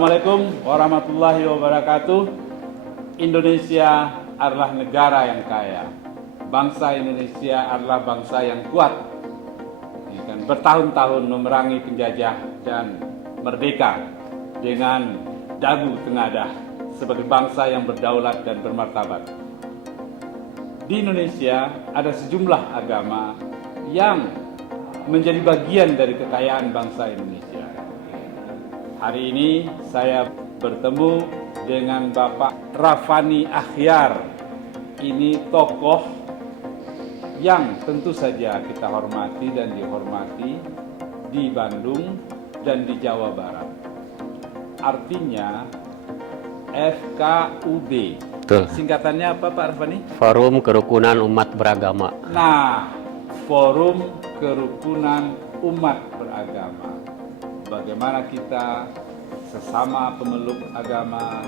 Assalamualaikum warahmatullahi wabarakatuh. Indonesia adalah negara yang kaya. Bangsa Indonesia adalah bangsa yang kuat. Ya kan, bertahun-tahun memerangi penjajah dan merdeka dengan dagu tengadah sebagai bangsa yang berdaulat dan bermartabat. Di Indonesia ada sejumlah agama yang menjadi bagian dari kekayaan bangsa Indonesia. Hari ini saya bertemu dengan Bapak Rafani Akhyar. Ini tokoh yang tentu saja kita hormati dan dihormati di Bandung dan di Jawa Barat. Artinya FKUB. Betul. Singkatannya apa Pak Rafani? Forum Kerukunan Umat Beragama. Nah, Forum Kerukunan Umat Beragama. Bagaimana kita sesama pemeluk agama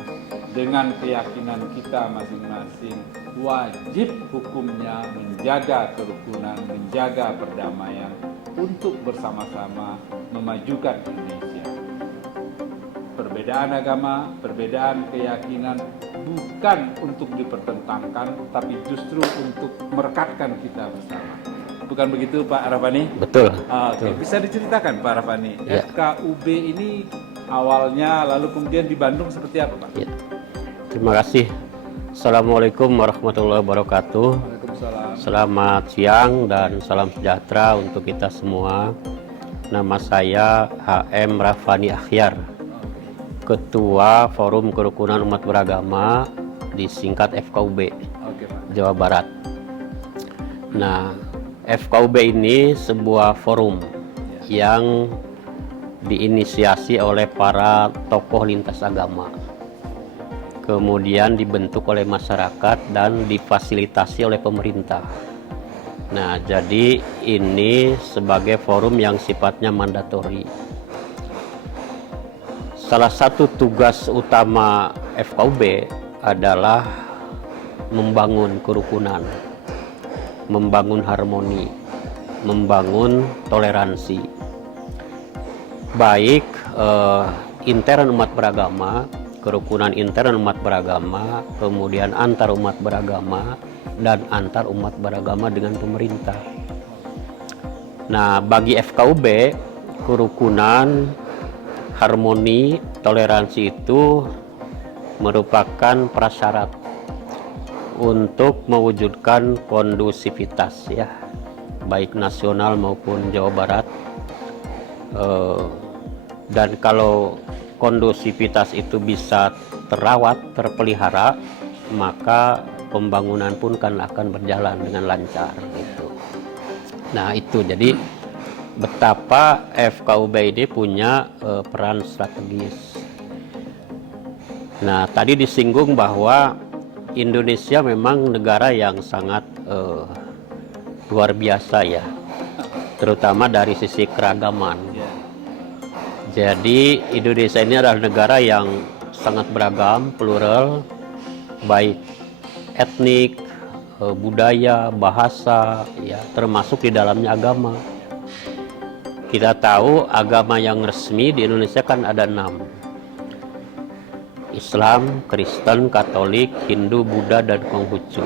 dengan keyakinan kita masing-masing wajib hukumnya menjaga kerukunan, menjaga perdamaian untuk bersama-sama memajukan Indonesia. Perbedaan agama, perbedaan keyakinan bukan untuk dipertentangkan, tapi justru untuk merekatkan kita bersama. Bukan begitu Pak Rafani? Betul. Oke. Bisa diceritakan Pak Rafani, Ya. FKUB ini awalnya lalu kemudian di Bandung seperti apa Pak? Ya. Terima kasih. Assalamualaikum warahmatullahi wabarakatuh. Waalaikumsalam. Selamat siang dan salam sejahtera untuk kita semua. Nama saya HM Rafani Akhyar, Ketua Forum Kerukunan Umat Beragama, disingkat FKUB, Oke Pak. Jawa Barat. Nah, FKUB ini sebuah forum yang diinisiasi oleh para tokoh lintas agama, kemudian dibentuk oleh masyarakat dan difasilitasi oleh pemerintah. Nah, jadi ini sebagai forum yang sifatnya mandatori. Salah satu tugas utama FKUB adalah membangun kerukunan, membangun harmoni, membangun toleransi, baik intern umat beragama, kerukunan intern umat beragama, kemudian antar umat beragama, dan antar umat beragama dengan pemerintah. Nah, bagi FKUB, kerukunan, harmoni, toleransi itu merupakan prasyarat untuk mewujudkan kondusivitas, ya, baik nasional maupun Jawa Barat. Dan kalau kondusivitas itu bisa terawat, terpelihara, maka pembangunan pun akan berjalan dengan lancar gitu. Nah, itu jadi betapa FKUB ini punya peran strategis. Nah, tadi disinggung bahwa Indonesia memang negara yang sangat luar biasa, ya, terutama dari sisi keragaman. Jadi Indonesia ini adalah negara yang sangat beragam, plural, baik etnik, budaya, bahasa, ya, termasuk di dalamnya agama. Kita tahu agama yang resmi di Indonesia kan ada 6. Islam, Kristen, Katolik, Hindu, Buddha, dan Konghucu.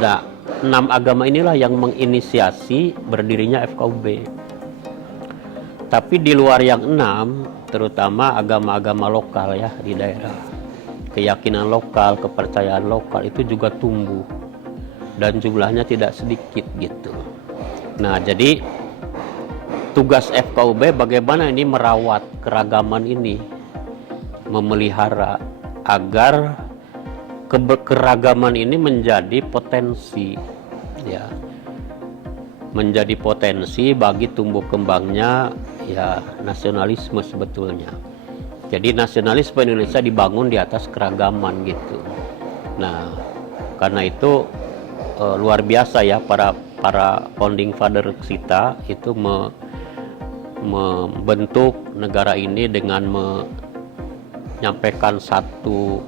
Nah, 6 agama inilah yang menginisiasi berdirinya FKUB. Tapi di luar yang 6, terutama agama-agama lokal, ya, di daerah, keyakinan lokal, kepercayaan lokal itu juga tumbuh dan jumlahnya tidak sedikit gitu. Nah, jadi tugas FKUB bagaimana ini merawat keragaman ini, memelihara agar keragaman ini menjadi potensi, ya, menjadi potensi bagi tumbuh kembangnya, ya, nasionalisme sebetulnya. Jadi nasionalisme Indonesia dibangun di atas keragaman gitu. Nah, karena itu luar biasa, ya, para founding father kita itu membentuk negara ini dengan menyampaikan satu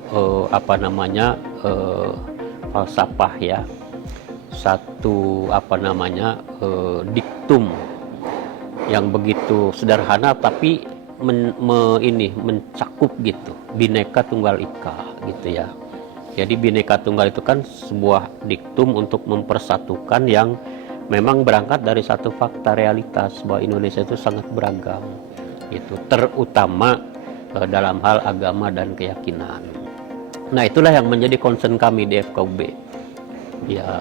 falsafah, ya, satu diktum yang begitu sederhana tapi mencakup gitu, Bhinneka Tunggal Ika gitu ya. Jadi Bhinneka Tunggal itu kan sebuah diktum untuk mempersatukan yang memang berangkat dari satu fakta realitas bahwa Indonesia itu sangat beragam gitu, terutama dalam hal agama dan keyakinan. Nah, itulah yang menjadi concern kami di FKUB ya,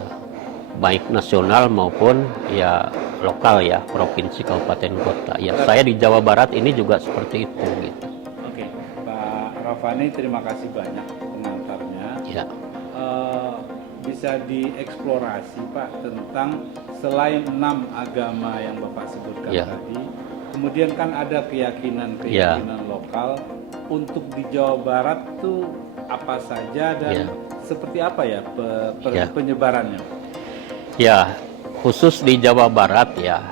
baik nasional maupun ya lokal ya, provinsi, kabupaten, kota ya. Saya di Jawa Barat ini juga seperti itu gitu. Oke, Pak Rafani, terima kasih banyak pengantarnya. Ya. Bisa dieksplorasi Pak tentang selain 6 agama yang Bapak sebutkan tadi, kemudian kan ada keyakinan lokal. Untuk di Jawa Barat tuh apa saja dan seperti apa ya penyebarannya? Ya, khusus di Jawa Barat ya,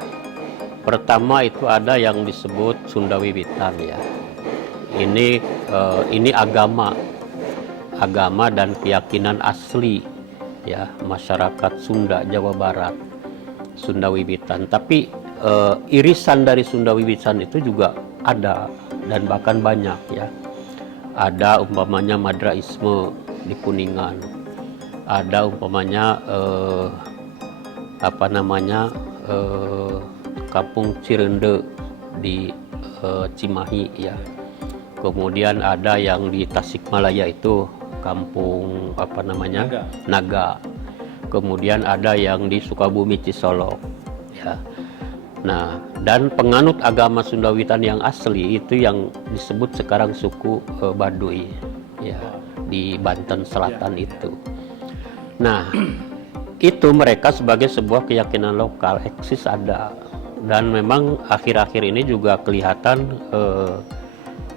pertama itu ada yang disebut Sunda Wiwitan ya. Ini agama dan keyakinan asli ya masyarakat Sunda Jawa Barat, Sunda Wiwitan. Tapi irisan dari Sunda Wiwitan itu juga ada dan bahkan banyak ya. Ada umpamanya Madraisme di Kuningan, ada umpamanya Kampung Cirende di Cimahi ya. Kemudian ada yang di Tasikmalaya itu Kampung Naga. Kemudian ada yang di Sukabumi Cisolok ya. Nah, dan penganut agama Sunda Wiwitan yang asli itu yang disebut sekarang suku Baduy ya, di Banten Selatan itu. Nah, itu mereka sebagai sebuah keyakinan lokal eksis ada, dan memang akhir-akhir ini juga kelihatan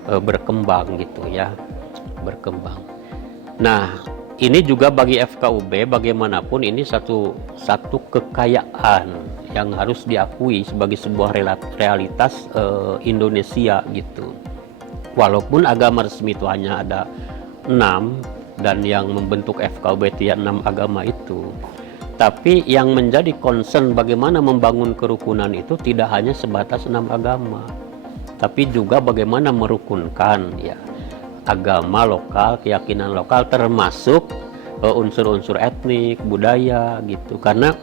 berkembang gitu ya, berkembang. Nah, ini juga bagi FKUB bagaimanapun ini satu kekayaan yang harus diakui sebagai sebuah realitas Indonesia gitu. Walaupun agama resmi itu hanya ada 6 dan yang membentuk FKUB itu ya 6 agama itu. Tapi yang menjadi concern bagaimana membangun kerukunan itu tidak hanya sebatas 6 agama, tapi juga bagaimana merukunkan ya agama lokal, keyakinan lokal, termasuk unsur-unsur etnik, budaya gitu. Karena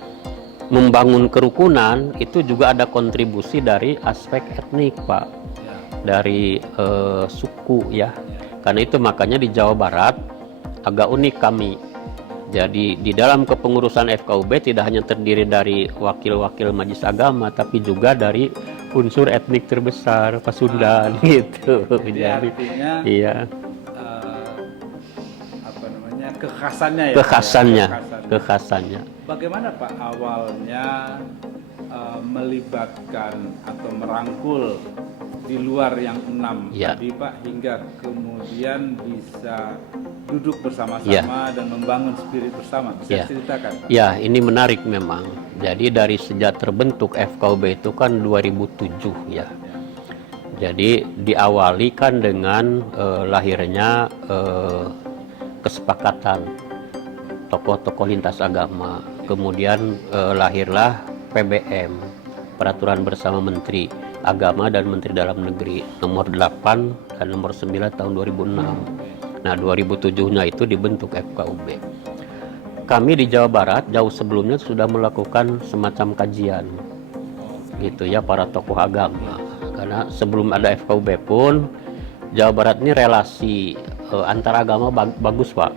membangun kerukunan itu juga ada kontribusi dari aspek etnik Pak, dari suku ya. Karena itu makanya di Jawa Barat agak unik kami. Jadi di dalam kepengurusan FKUB tidak hanya terdiri dari wakil-wakil majelis agama, tapi juga dari unsur etnik terbesar Pasundan gitu. Jadi artinya iya. Kekhasannya. Bagaimana Pak awalnya melibatkan atau merangkul di luar yang 6 tadi Pak, hingga kemudian bisa duduk bersama-sama dan membangun spirit bersama, bisa ceritakan Pak? Ya, ini menarik memang. Jadi dari sejak terbentuk FKUB itu kan 2007 ya. Jadi diawali kan dengan lahirnya kesepakatan tokoh-tokoh lintas agama. Kemudian lahirlah PBM, Peraturan Bersama Menteri Agama dan Menteri Dalam Negeri nomor 8 dan nomor 9 tahun 2006. Nah, 2007-nya itu dibentuk FKUB. Kami di Jawa Barat jauh sebelumnya sudah melakukan semacam kajian gitu ya, para tokoh agama. Karena sebelum ada FKUB pun Jawa Barat ini relasi antar agama bagus Pak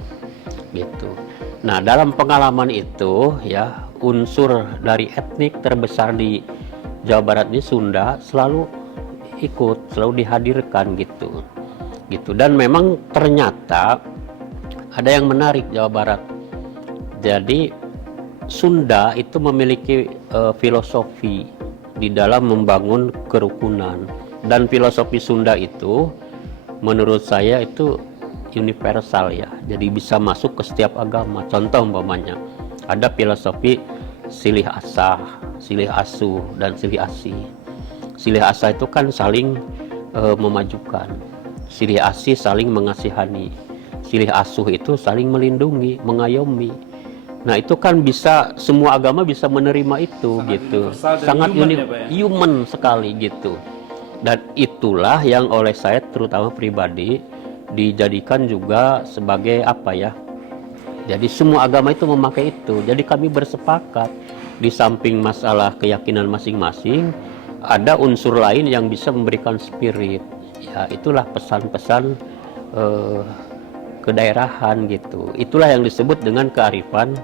gitu. Nah, dalam pengalaman itu ya, unsur dari etnik terbesar di Jawa Barat ini Sunda selalu dihadirkan gitu. Dan memang ternyata ada yang menarik Jawa Barat. Jadi Sunda itu memiliki filosofi di dalam membangun kerukunan, dan filosofi Sunda itu menurut saya itu universal ya, jadi bisa masuk ke setiap agama. Contoh umpamanya ada filosofi silih asah, silih asuh, dan silih asih. Silih asah itu kan saling memajukan, silih asih saling mengasihani, silih asuh itu saling melindungi, mengayomi. Nah, itu kan bisa semua agama bisa menerima itu sangat gitu, sangat human sekali gitu. Dan itulah yang oleh saya terutama pribadi dijadikan juga sebagai apa ya, jadi semua agama itu memakai itu. Jadi kami bersepakat di samping masalah keyakinan masing-masing, ada unsur lain yang bisa memberikan spirit. Ya itulah pesan-pesan kedaerahan gitu. Itulah yang disebut dengan kearifan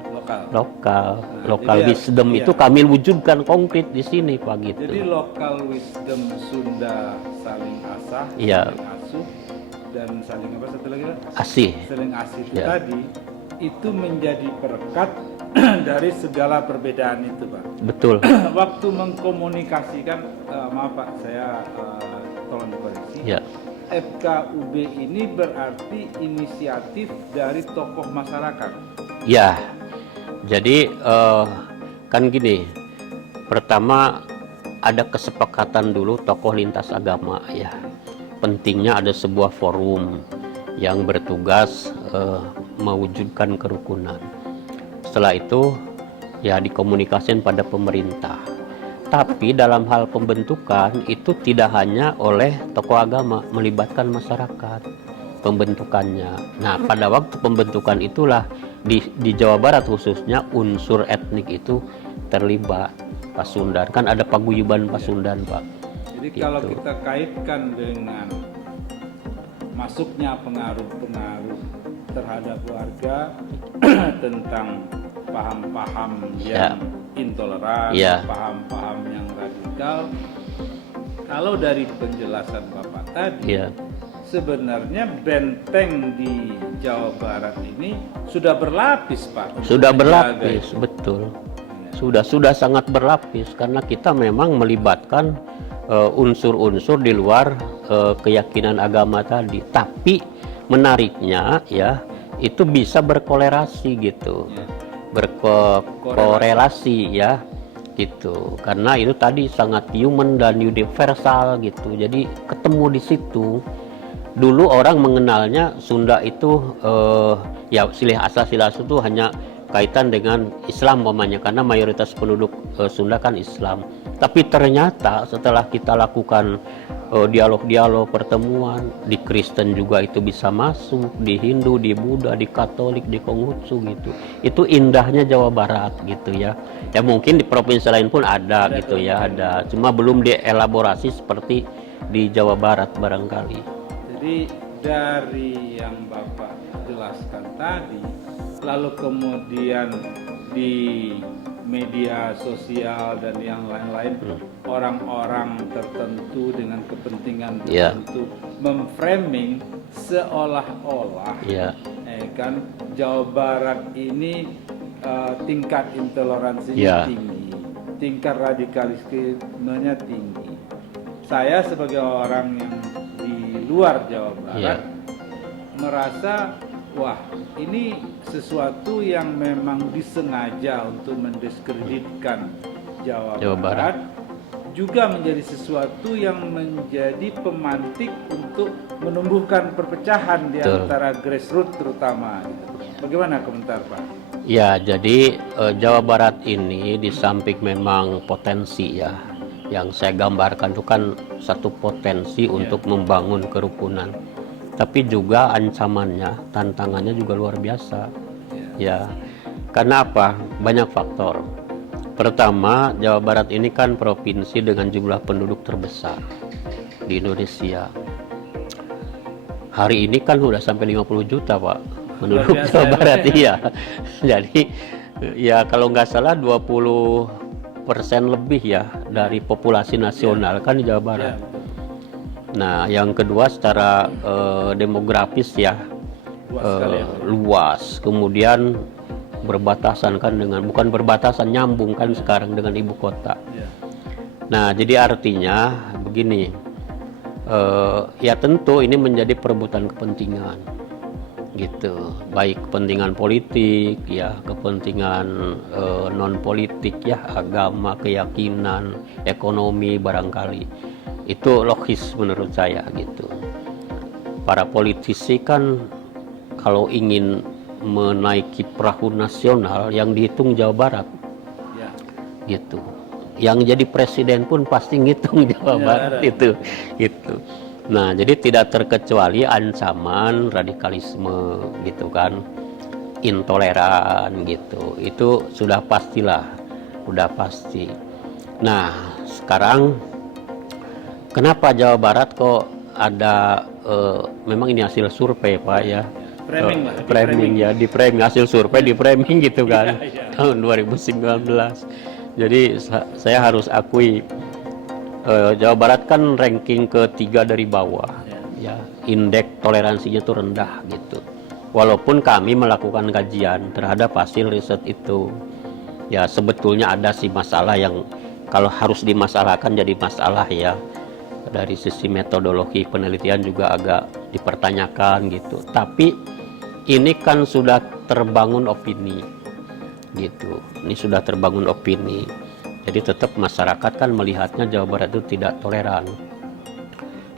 lokal. Local wisdom itu kami wujudkan konkret di sini Pak gitu. Jadi local wisdom Sunda saling asah, Iya. saling asuh, dan saling apa satu lagi Pak? Asih. Saling asih itu Ya. tadi itu menjadi perekat dari segala perbedaan itu Pak. Betul. Waktu mengkomunikasikan, maaf Pak, saya tolong dikoreksi. Ya. FKUB ini berarti inisiatif dari tokoh masyarakat. Ya. Jadi kan gini. Pertama ada kesepakatan dulu tokoh lintas agama ya. Pentingnya ada sebuah forum yang bertugas mewujudkan kerukunan. Setelah itu ya dikomunikasikan pada pemerintah. Tapi dalam hal pembentukan itu tidak hanya oleh tokoh agama, melibatkan masyarakat pembentukannya. Nah, pada waktu pembentukan itulah di Jawa Barat khususnya unsur etnik itu terlibat. Pasundan kan ada paguyuban Pasundan, Pak. Jadi Gitu. kalau kita kaitkan dengan masuknya pengaruh-pengaruh terhadap warga tentang paham-paham Ya. yang intoleran, Ya. paham-paham yang radikal. Kalau dari penjelasan Bapak tadi, Ya. sebenarnya benteng di Jawa Barat ini sudah berlapis, Pak. untuk Sudah menjaga berlapis, itu. betul. Sudah sangat berlapis karena kita memang melibatkan unsur-unsur di luar keyakinan agama tadi. Tapi menariknya ya itu bisa berkolerasi gitu, Ya. berkorelasi ya gitu. Karena itu tadi sangat human dan universal gitu. Jadi ketemu di situ. Dulu orang mengenalnya Sunda itu ya silih asal itu hanya kaitan dengan Islam umpamanya karena mayoritas penduduk Sunda kan Islam. Tapi ternyata setelah kita lakukan dialog-dialog pertemuan di Kristen juga itu bisa masuk, di Hindu, di Buddha, di Katolik, di Konghucu gitu. Itu indahnya Jawa Barat gitu ya. Ya mungkin di provinsi lain pun ada gitu ya, ada. Cuma belum dielaborasi seperti di Jawa Barat barangkali. Jadi dari yang Bapak jelaskan tadi, lalu kemudian di media sosial dan yang lain-lain, orang-orang tertentu dengan kepentingan Ya. tertentu memframing seolah-olah Ya, kan Jawa Barat ini tingkat Ya. intoleransinya tinggi, tingkat radikalismenya tinggi. Saya sebagai orang yang di luar Jawa Barat merasa wah ini sesuatu yang memang disengaja untuk mendiskreditkan Jawa Barat. Barat, juga menjadi sesuatu yang menjadi pemantik untuk menumbuhkan perpecahan di Betul. antara grassroots terutama. Bagaimana komentar Pak? Ya, jadi Jawa Barat ini di samping memang potensi ya, yang saya gambarkan itu kan satu potensi untuk membangun kerukunan. Tapi juga ancamannya, tantangannya juga luar biasa. Ya, karena apa? Banyak faktor. Pertama, Jawa Barat ini kan provinsi dengan jumlah penduduk terbesar di Indonesia. Hari ini kan udah sampai 50 juta, Pak. Penduduk Luar biasa, Jawa ya, Barat, Pak. iya. Jadi ya kalau nggak salah 20% lebih ya dari populasi nasional kan di Jawa Barat. Ya, betul. Nah, yang kedua secara demografis ya Luas sekali ya. luas. Kemudian berbatasan kan dengan, bukan berbatasan, nyambung kan sekarang dengan ibu kota. Ya. Nah, jadi artinya begini, ya tentu ini menjadi perebutan kepentingan, gitu. Baik kepentingan politik, ya kepentingan non politik, ya agama, keyakinan, ekonomi barangkali. Itu logis menurut saya gitu. Para politisi kan kalau ingin menaiki perahu nasional yang dihitung Jawa Barat, Ya. gitu. yang jadi presiden pun pasti ngitung Jawa Ya, Barat ada. itu. Nah, jadi tidak terkecuali ancaman radikalisme gitu kan, intoleran gitu. Itu sudah pastilah, udah pasti. Nah, sekarang kenapa Jawa Barat kok ada memang ini hasil survei Pak ya. Framing lah, Framing ya, di framing hasil survei di framing gitu kan. Iya, iya. Tahun 2019. Jadi saya harus akui Jawa Barat kan ranking ketiga dari bawah. Ya, indeks toleransinya tuh rendah gitu. Walaupun kami melakukan kajian terhadap hasil riset itu. Ya, sebetulnya ada sih masalah yang kalau harus dimasalahkan jadi masalah ya. Dari sisi metodologi penelitian juga agak dipertanyakan gitu. Tapi ini kan sudah terbangun opini gitu. Ini sudah terbangun opini. Jadi tetap masyarakat kan melihatnya Jawa Barat itu tidak toleran.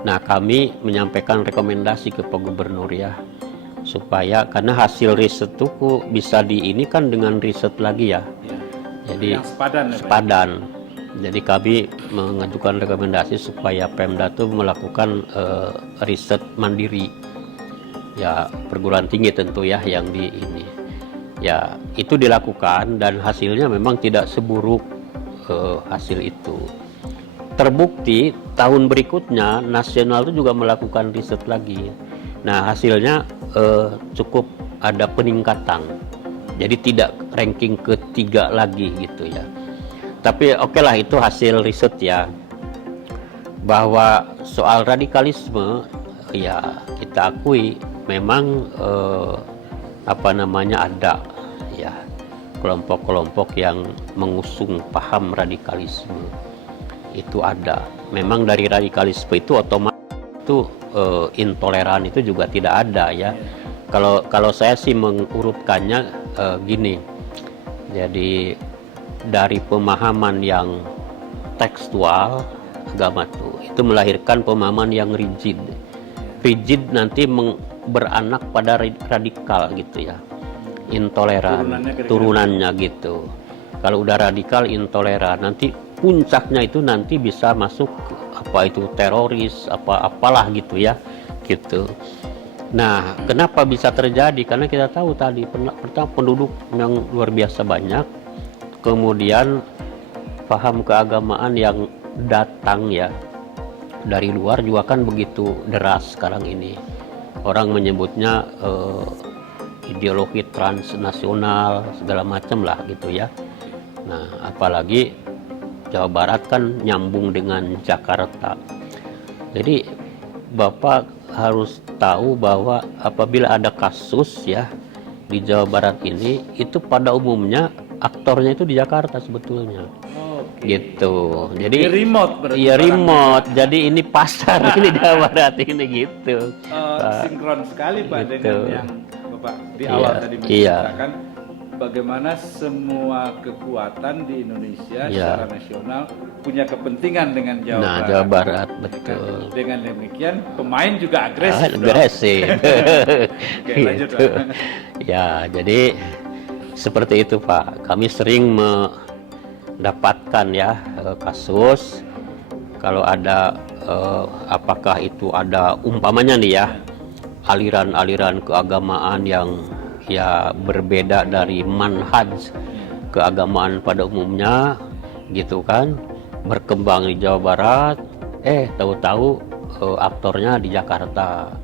Nah, kami menyampaikan rekomendasi ke Pak Gubernur ya, supaya karena hasil riset itu bisa ini kan dengan riset lagi ya. Ya. Jadi Yang sepadan ya, Pak? sepadan. Jadi kami mengajukan rekomendasi supaya Pemda itu melakukan riset mandiri. Ya, perguruan tinggi tentu ya yang di ini. Ya, itu dilakukan dan hasilnya memang tidak seburuk hasil itu. Terbukti tahun berikutnya nasional itu juga melakukan riset lagi. Nah, hasilnya cukup ada peningkatan. Jadi tidak ranking ketiga lagi gitu ya. Tapi oke lah, itu hasil riset ya. Bahwa soal radikalisme ya kita akui memang ada ya kelompok-kelompok yang mengusung paham radikalisme. Itu ada. Memang dari radikalisme itu otomatis itu intoleran itu juga tidak ada ya. Kalau saya sih mengurutkannya gini. Jadi dari pemahaman yang tekstual agama itu melahirkan pemahaman yang rigid. Rigid nanti beranak pada radikal gitu ya. Intoleran turunannya gitu. Kalau udah radikal intoleran, nanti puncaknya itu nanti bisa masuk apa itu teroris apalah gitu ya gitu. Nah, kenapa bisa terjadi? Karena kita tahu tadi pertama penduduk yang luar biasa banyak, kemudian paham keagamaan yang datang ya dari luar juga kan begitu deras sekarang ini. Orang menyebutnya ideologi transnasional segala macam lah gitu ya. Nah, apalagi Jawa Barat kan nyambung dengan Jakarta. Jadi Bapak harus tahu bahwa apabila ada kasus ya di Jawa Barat ini, itu pada umumnya aktornya itu di Jakarta sebetulnya. Gitu. Jadi remote berarti. Iya remote. Jadi ini pasar ini Jawa Barat ini gitu. Sinkron sekali Pak Gitu. dengan yang Bapak di awal tadi menceritakan bagaimana semua kekuatan di Indonesia secara nasional punya kepentingan dengan Jawa Barat. Jawa Barat betul. Dengan demikian pemain juga agresif. Agresif. Oke, lanjut, Gitu. Pak. Ya, jadi seperti itu Pak. Kami sering mendapatkan ya kasus kalau ada apakah itu ada umpamanya nih ya aliran-aliran keagamaan yang ya berbeda dari manhaj keagamaan pada umumnya gitu kan, berkembang di Jawa Barat, tahu-tahu aktornya di Jakarta.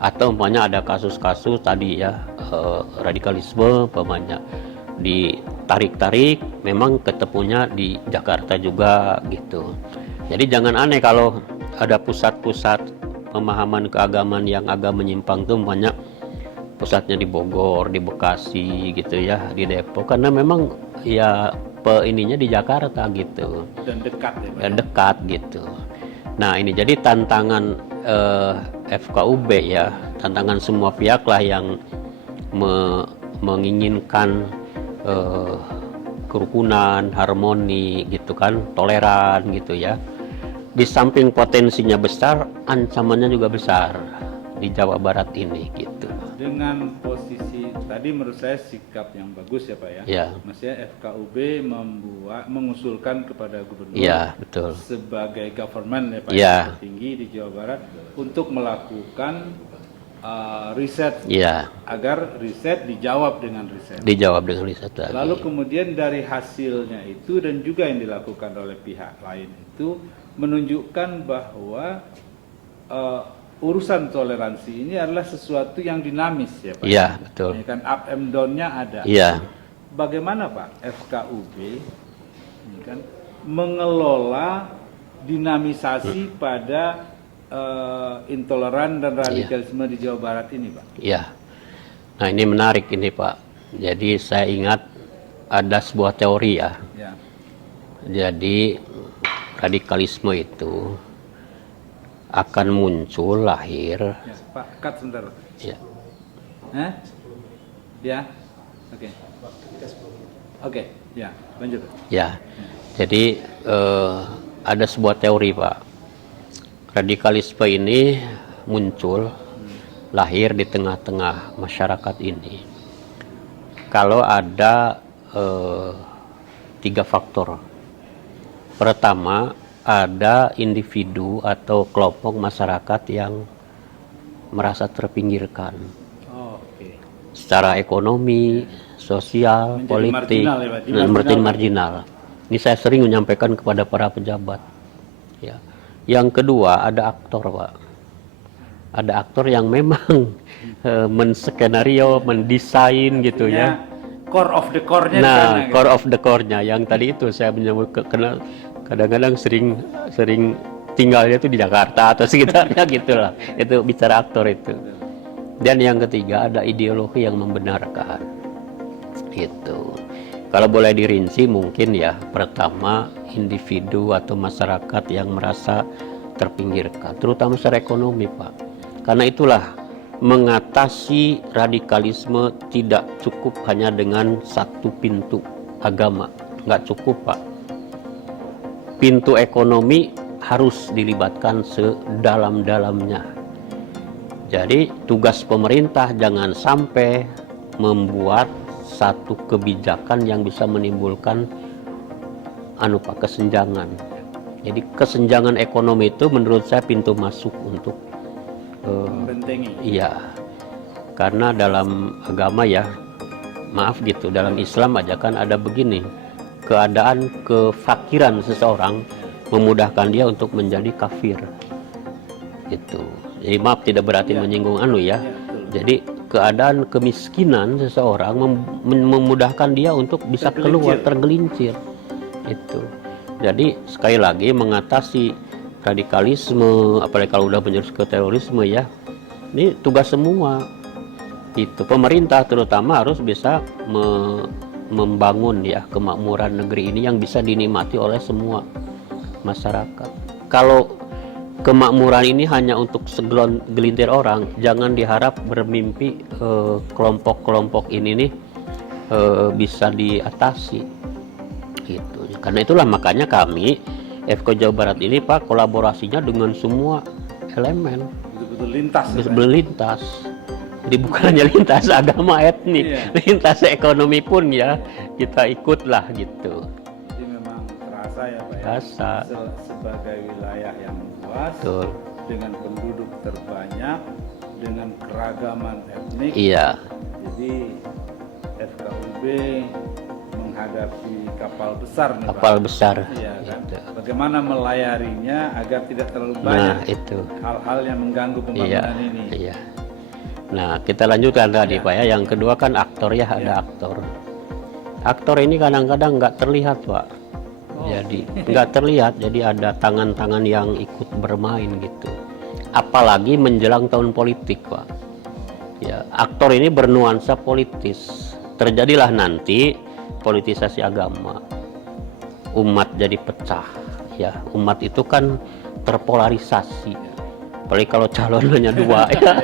Atau umpamanya ada kasus-kasus tadi ya radikalisme umpamanya ditarik-tarik memang ketemunya di Jakarta juga gitu. Jadi jangan aneh kalau ada pusat-pusat pemahaman keagamaan yang agak menyimpang tuh umpamanya pusatnya di Bogor, di Bekasi gitu ya, di Depok, karena memang ya ininya di Jakarta gitu. Dan dekat ya Pak. Ya, dekat gitu. Nah, ini jadi tantangan FKUB ya, tantangan semua pihak lah yang menginginkan kerukunan, harmoni gitu kan, toleran gitu ya. Di samping potensinya besar, ancamannya juga besar di Jawa Barat ini gitu. Dengan posisi tadi tadi menurut saya sikap yang bagus ya Pak ya. Ya. Maksudnya FKUB mengusulkan kepada gubernur Ya, betul. sebagai government ya Pak Ya. yang tertinggi di Jawa Barat untuk melakukan riset agar riset dijawab dengan riset. Dijawab dengan riset lagi. Lalu kemudian dari hasilnya itu dan juga yang dilakukan oleh pihak lain itu menunjukkan bahwa urusan toleransi ini adalah sesuatu yang dinamis ya Pak. Iya, betul. Ya kan up and down-nya ada. Iya. Bagaimana Pak FKUB ini kan mengelola dinamisasi pada intoleran dan radikalisme di Jawa Barat ini Pak? Iya. Nah ini menarik ini Pak. Jadi saya ingat ada sebuah teori ya. Ya. Jadi radikalisme itu akan muncul lahir. Ya, Pak, cut sebentar. Ya. Hah? Ya. Oke. Oke, ya, lanjut. Ya. Jadi ada sebuah teori Pak. Radikalisme ini muncul lahir di tengah-tengah masyarakat ini. Kalau ada 3 faktor. Pertama, ada individu atau kelompok masyarakat yang merasa terpinggirkan. Oh, oke. Secara ekonomi, sosial, Menjadi politik, marginal ya, Pak? dan menjadi marginal. Ini saya sering menyampaikan kepada para pejabat. Ya. Yang kedua, ada aktor, Pak. Ada aktor yang memang menskenario, mendesain gitu ya. Core of the core-nya. Nah, sana, core of the core-nya yang tadi itu saya menyebut kadang-kadang sering tinggalnya itu di Jakarta atau sekitarnya gitulah. Itu bicara aktor itu. Dan yang ketiga ada ideologi yang membenarkan. Gitu. Kalau boleh dirinci mungkin ya, pertama individu atau masyarakat yang merasa terpinggirkan, terutama secara ekonomi Pak. Karena itulah mengatasi radikalisme tidak cukup hanya dengan satu pintu agama, nggak cukup Pak. Pintu ekonomi harus dilibatkan sedalam-dalamnya. Jadi tugas pemerintah jangan sampai membuat satu kebijakan yang bisa menimbulkan kesenjangan. Jadi kesenjangan ekonomi itu menurut saya pintu masuk untuk membentengi. Iya. Karena dalam agama ya, maaf gitu, dalam Islam aja kan ada begini. Keadaan kefakiran seseorang memudahkan dia untuk menjadi kafir. Gitu. Jadi maaf tidak berarti menyinggung ya. Jadi keadaan kemiskinan seseorang memudahkan dia untuk bisa keluar tergelincir. Itu. Jadi sekali lagi mengatasi radikalisme, apalagi kalau udah menjurus ke terorisme ya, ini tugas semua. Itu pemerintah terutama harus bisa membangun ya kemakmuran negeri ini yang bisa dinikmati oleh semua masyarakat. Kalau kemakmuran ini hanya untuk segelintir orang, jangan diharap bermimpi kelompok-kelompok ini nih bisa diatasi gitu. Karena itulah makanya kami FK Jawa Barat ini Pak kolaborasinya dengan semua elemen, betul-betul lintas. Betul-betul lintas. Jadi bukan hanya lintas agama etnik, lintas ekonomi pun ya kita ikutlah gitu. Jadi memang terasa ya Pak ya. Terasa. Sebagai wilayah yang luas, Betul. dengan penduduk terbanyak, dengan keragaman etnik. Iya. Jadi FKUB menghadapi kapal besar nih Kapal Pak. besar. Iya kan. Gitu. Bagaimana melayarinya agar tidak terlalu Nah banyak itu. hal-hal yang mengganggu pembangunan ini. Iya. Nah kita lanjutkan tadi Pak ya. Yang kedua kan aktor ya, ada aktor. Aktor ini kadang-kadang nggak terlihat Pak. Jadi nggak terlihat, jadi ada tangan-tangan yang ikut bermain gitu. Apalagi menjelang tahun politik Pak. Ya, aktor ini bernuansa politis. Terjadilah nanti politisasi agama. Umat jadi pecah. Ya, umat itu kan terpolarisasi. Apalagi kalau calon hanya 2 ya.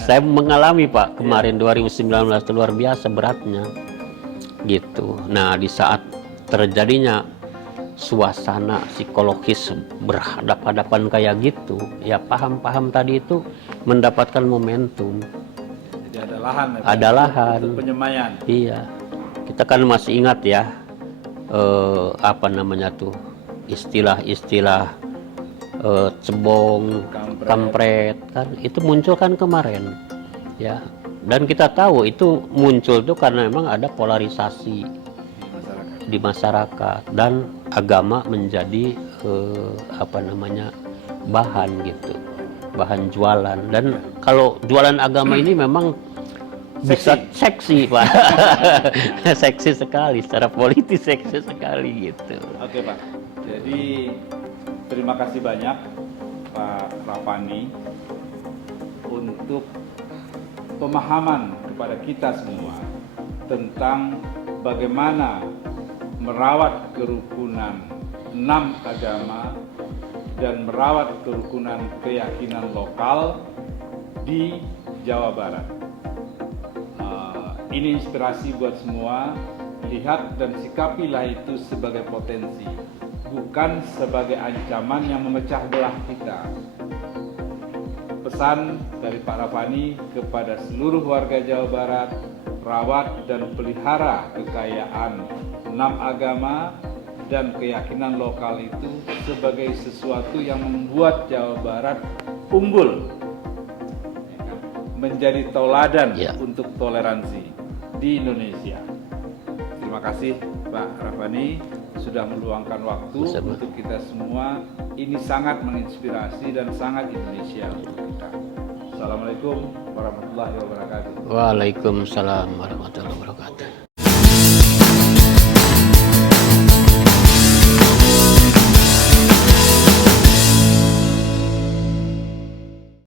Saya mengalami Pak kemarin 2019 itu luar biasa beratnya. Gitu. Nah, di saat terjadinya suasana psikologis berhadapan-hadapan kayak gitu, ya paham-paham tadi itu mendapatkan momentum. Jadi ada lahan ya, ada lahan untuk penyemaian. Iya, kita kan masih ingat ya apa namanya tuh istilah-istilah cebong, kampret kan itu muncul kan kemarin ya, dan kita tahu itu muncul tuh karena memang ada polarisasi di masyarakat dan agama menjadi apa namanya bahan gitu, bahan jualan. Dan kalau jualan agama ini memang bisa seksi Pak. Seksi sekali, secara politis seksi sekali gitu. Oke Pak, jadi terima kasih banyak Pak Rafani untuk pemahaman kepada kita semua tentang bagaimana merawat kerukunan 6 agama dan merawat kerukunan keyakinan lokal di Jawa Barat. Ini inspirasi buat semua, lihat dan sikapilah itu sebagai potensi, bukan sebagai ancaman yang memecah belah kita. Pesan dari Pak Rafani kepada seluruh warga Jawa Barat, rawat dan pelihara kekayaan 6 agama dan keyakinan lokal itu sebagai sesuatu yang membuat Jawa Barat unggul, menjadi tauladan untuk toleransi di Indonesia. Terima kasih Pak Rafani sudah meluangkan waktu untuk kita semua. Ini sangat menginspirasi dan sangat Indonesia untuk kita. Assalamualaikum warahmatullahi wabarakatuh. Waalaikumsalam warahmatullahi wabarakatuh.